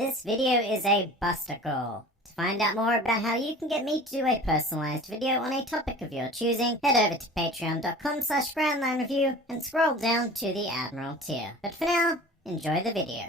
This video is a buster call. To find out more about how you can get me to do a personalized video on a topic of your choosing, head over to patreon.com/grandlinereview and scroll down to the Admiral tier. But for now, enjoy the video.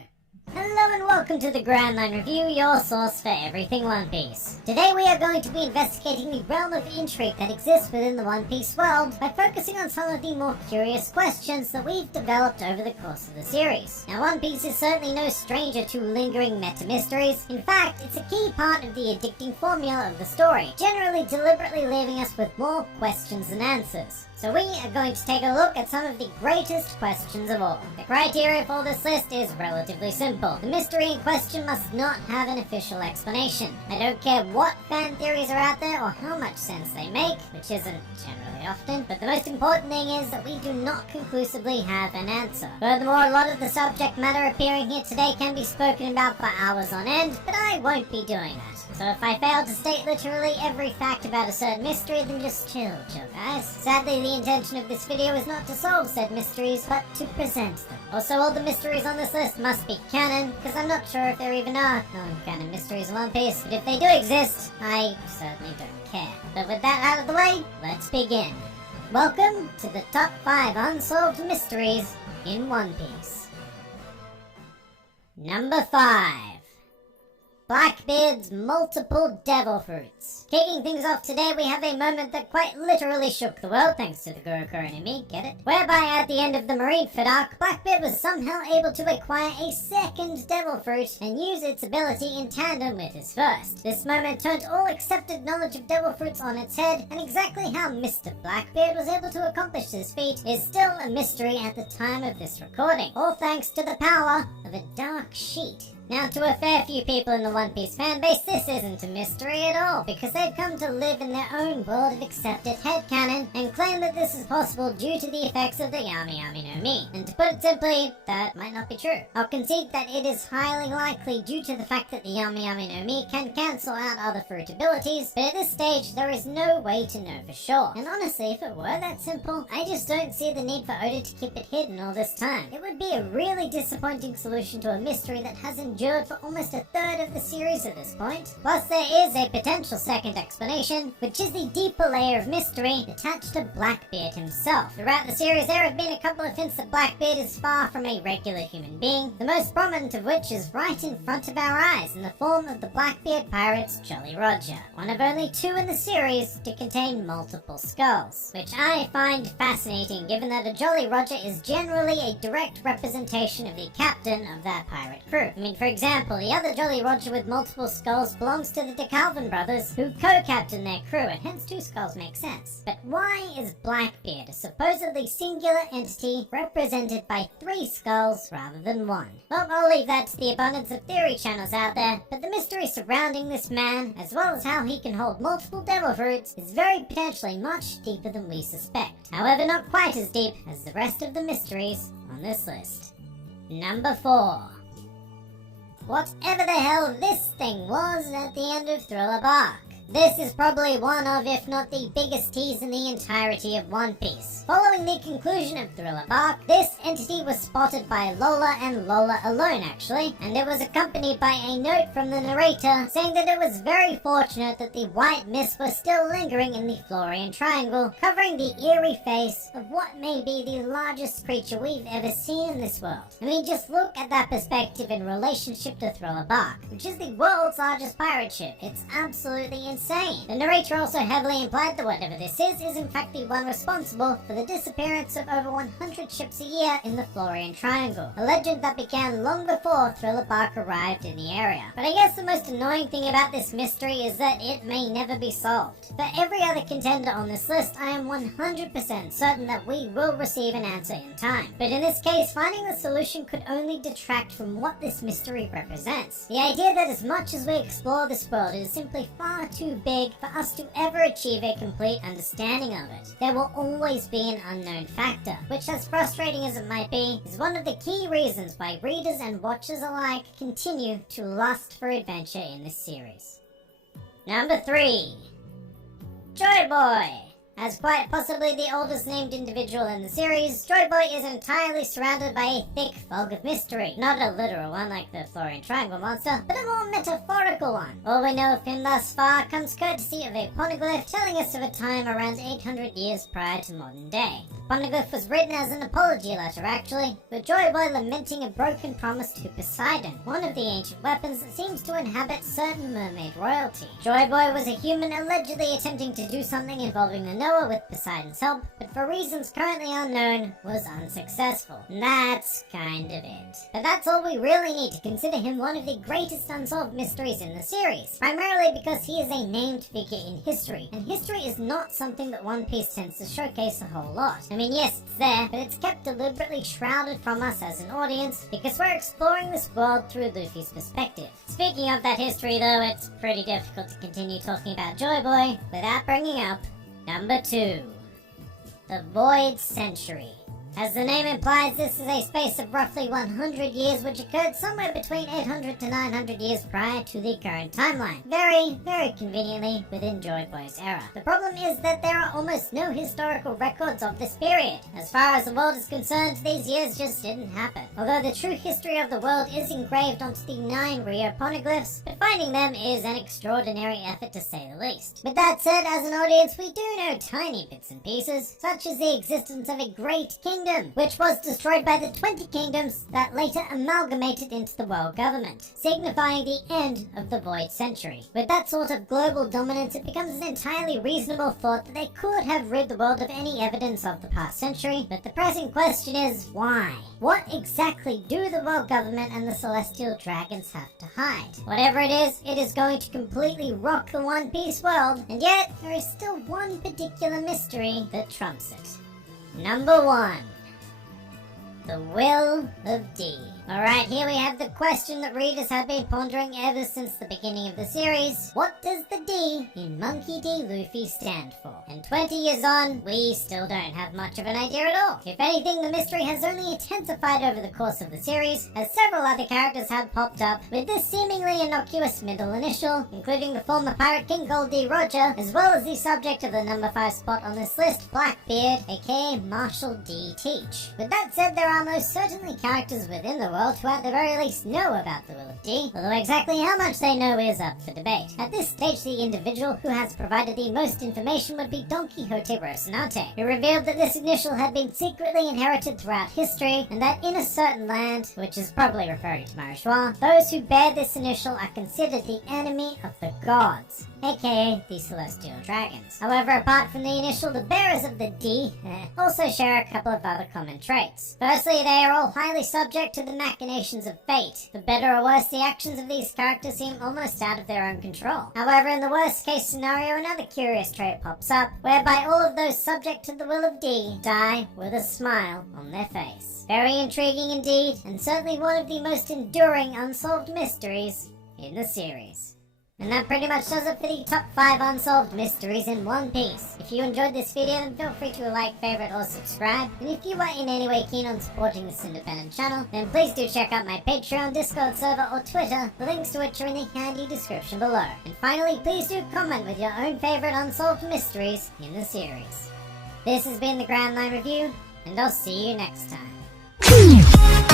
Hello and welcome to the Grand Line Review, your source for everything One Piece. Today we are going to be investigating the realm of intrigue that exists within the One Piece world by focusing on some of the more curious questions that we've developed over the course of the series. Now, One Piece is certainly no stranger to lingering meta-mysteries. In fact, it's a key part of the addicting formula of the story, generally deliberately leaving us with more questions than answers. So we are going to take a look at some of the greatest questions of all. The criteria for this list is relatively simple. The mystery in question must not have an official explanation. I don't care what fan theories are out there or how much sense they make, which isn't generally often, but the most important thing is that we do not conclusively have an answer. Furthermore, a lot of the subject matter appearing here today can be spoken about for hours on end, but I won't be doing that. So if I fail to state literally every fact about a certain mystery, then just chill guys. Sadly, the intention of this video is not to solve said mysteries, but to present them. Also, all the mysteries on this list must be canon, because I'm not sure if there even are non-canon mysteries in One Piece, but if they do exist, I certainly don't care. But with that out of the way, let's begin. Welcome to the top 5 unsolved mysteries in One Piece. Number 5. Blackbeard's multiple devil fruits. Kicking things off today, we have a moment that quite literally shook the world thanks to the Gurukha enemy, get it? Whereby at the end of the Marineford arc, Blackbeard was somehow able to acquire a second devil fruit and use its ability in tandem with his first. This moment turned all accepted knowledge of devil fruits on its head, and exactly how Mr. Blackbeard was able to accomplish this feat is still a mystery at the time of this recording, all thanks to the power of a dark sheet. Now, to a fair few people in the One Piece fanbase, this isn't a mystery at all, because they've come to live in their own world of accepted headcanon and claim that this is possible due to the effects of the Yami Yami no Mi. And to put it simply, that might not be true. I'll concede that it is highly likely due to the fact that the Yami Yami no Mi can cancel out other fruit abilities, but at this stage, there is no way to know for sure. And honestly, if it were that simple, I just don't see the need for Oda to keep it hidden all this time. It would be a really disappointing solution to a mystery that has endured for almost a third of the series at this point. Plus, there is a potential second explanation, which is the deeper layer of mystery attached to Blackbeard himself. Throughout the series, there have been a couple of hints that Blackbeard is far from a regular human being, the most prominent of which is right in front of our eyes in the form of the Blackbeard pirate's Jolly Roger, one of only 2 in the series to contain multiple skulls, which I find fascinating given that a Jolly Roger is generally a direct representation of the captain of that pirate crew. I mean, for example, the other Jolly Roger with multiple skulls belongs to the DeKalvin brothers, who co-captain their crew, and hence 2 skulls make sense. But why is Blackbeard a supposedly singular entity represented by 3 skulls rather than 1? Well, I'll leave that to the abundance of theory channels out there, but the mystery surrounding this man, as well as how he can hold multiple devil fruits, is very potentially much deeper than we suspect. However, not quite as deep as the rest of the mysteries on this list. Number 4. Whatever the hell this thing was at the end of Thriller Bark. This is probably one of, if not the biggest tease in the entirety of One Piece. Following the conclusion of Thriller Bark, this entity was spotted by Lola and Lola alone actually, and it was accompanied by a note from the narrator saying that it was very fortunate that the white mist was still lingering in the Florian Triangle, covering the eerie face of what may be the largest creature we've ever seen in this world. I mean, just look at that perspective in relationship to Thriller Bark, which is the world's largest pirate ship. It's absolutely insane. The narrator also heavily implied that whatever this is in fact the one responsible for the disappearance of over 100 ships a year in the Florian Triangle, a legend that began long before Thriller Bark arrived in the area. But I guess the most annoying thing about this mystery is that it may never be solved. For every other contender on this list, I am 100% certain that we will receive an answer in time. But in this case, finding the solution could only detract from what this mystery represents. The idea that as much as we explore this world, it is simply far too big for us to ever achieve a complete understanding of it. There will always be an unknown factor, which, as frustrating as it might be, is one of the key reasons why readers and watchers alike continue to lust for adventure in this series. Number 3. Joy Boy. As quite possibly the oldest named individual in the series, Joy Boy is entirely surrounded by a thick fog of mystery. Not a literal one like the Florian Triangle monster, but a more metaphorical one. All we know of him thus far comes courtesy of a poneglyph telling us of a time around 800 years prior to modern day. The poneglyph was written as an apology letter actually, with Joy Boy lamenting a broken promise to Poseidon, one of the ancient weapons that seems to inhabit certain mermaid royalty. Joy Boy was a human allegedly attempting to do something involving the Noah with Poseidon's help, but for reasons currently unknown, was unsuccessful. And that's kind of it. But that's all we really need to consider him one of the greatest unsolved mysteries in the series, primarily because he is a named figure in history, and history is not something that One Piece tends to showcase a whole lot. I mean, yes, it's there, but it's kept deliberately shrouded from us as an audience, because we're exploring this world through Luffy's perspective. Speaking of that history though, it's pretty difficult to continue talking about Joy Boy without bringing up Number 2. The Void Century. As the name implies, this is a space of roughly 100 years which occurred somewhere between 800 to 900 years prior to the current timeline. Very, very conveniently within Joy Boy's era. The problem is that there are almost no historical records of this period. As far as the world is concerned, these years just didn't happen. Although the true history of the world is engraved onto the 9 Rio poneglyphs, but finding them is an extraordinary effort to say the least. With that said, as an audience, we do know tiny bits and pieces, such as the existence of a great kingdom, which was destroyed by the 20 kingdoms that later amalgamated into the world government, signifying the end of the Void Century. With that sort of global dominance, it becomes an entirely reasonable thought that they could have rid the world of any evidence of the past century, but the pressing question is, why? What exactly do the world government and the celestial dragons have to hide? Whatever it is going to completely rock the One Piece world, and yet there is still one particular mystery that trumps it. Number 1. The Will of D. Alright, here we have the question that readers have been pondering ever since the beginning of the series. What does the D in Monkey D. Luffy stand for? And 20 years on, we still don't have much of an idea at all. If anything, the mystery has only intensified over the course of the series, as several other characters have popped up with this seemingly innocuous middle initial, including the former Pirate King Gold D. Roger, as well as the subject of the number 5 spot on this list, Blackbeard, aka Marshall D. Teach. With that said, there are most certainly characters within the world who at the very least know about the Will of D, although exactly how much they know is up for debate. At this stage, the individual who has provided the most information would be Don Quixote Rocinante, who revealed that this initial had been secretly inherited throughout history, and that in a certain land, which is probably referring to Marichois, those who bear this initial are considered the enemy of the gods, aka the celestial dragons. However, apart from the initial, the bearers of the D also share a couple of other common traits. Firstly, they are all highly subject to the machinations of fate. For better or worse, the actions of these characters seem almost out of their own control. However, in the worst case scenario, another curious trait pops up, whereby all of those subject to the Will of D die with a smile on their face. Very intriguing indeed, and certainly one of the most enduring unsolved mysteries in the series. And that pretty much does it for the top 5 unsolved mysteries in One Piece. If you enjoyed this video, then feel free to like, favorite, or subscribe. And if you are in any way keen on supporting this independent channel, then please do check out my Patreon, Discord server, or Twitter, the links to which are in the handy description below. And finally, please do comment with your own favorite unsolved mysteries in the series. This has been the Grand Line Review, and I'll see you next time.